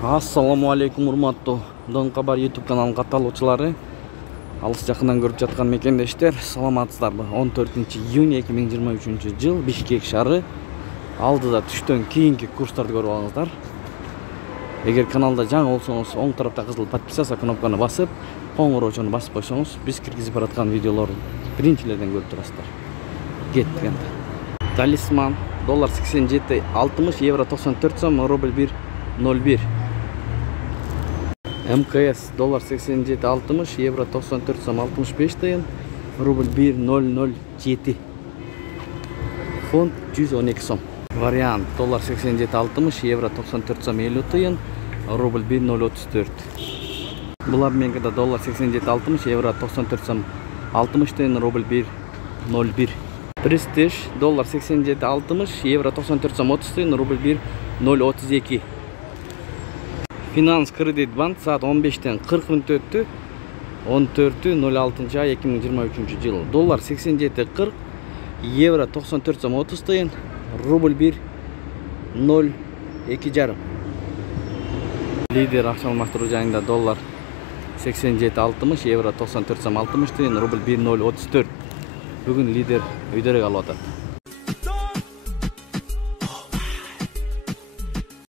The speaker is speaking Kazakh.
Assalamu alaikum урматтуу Дон Кабар YouTube каналынын катталуучулары. Алыс жакындан көрүп жаткан мекендештер, саламатсыздарбы? 14-июнь 2023 жыл Бишкек шаары. Алдыда түштөн кийинки курстарды көрүп алыңыздар. Эгер каналда жаңы болсоңуз, оң тарапта кызыл подписаться кнопканы басып, коңгуроочуну басып койсоңуз, биз киргизип бараткан видеолорду биринчилерден көрүп турасыздар. Кеттик энди. Талисман доллар 87.60, евро 94 сом, рубль 1.01. МКС доллар 87.60, евро 94 сом 65 тыйын, рубль 1.007. Фунт 112 сом. Вариант доллар 87.60, евро 94 сом 50 тыйын, рубль 1.034. Бұл обменгада доллар 87.60, евро 94 сом 60 тыйын, рубль 1.01. Престиж доллар 87.60, евро 94 сом 30 тыйын, рубль 1.032. Finans Kredit Bank saat 15'ten 40 minut öttü. 14.06 ay 2023 yıl. Dolar 87.40, euro 94 som 30 tıyın, rubl 1.02 Lider akşam almashtırуу жайында dolar 87.60, euro 94 som 60 tıyın, rubl 1.034. Bugün lider öydөрөк алып атат.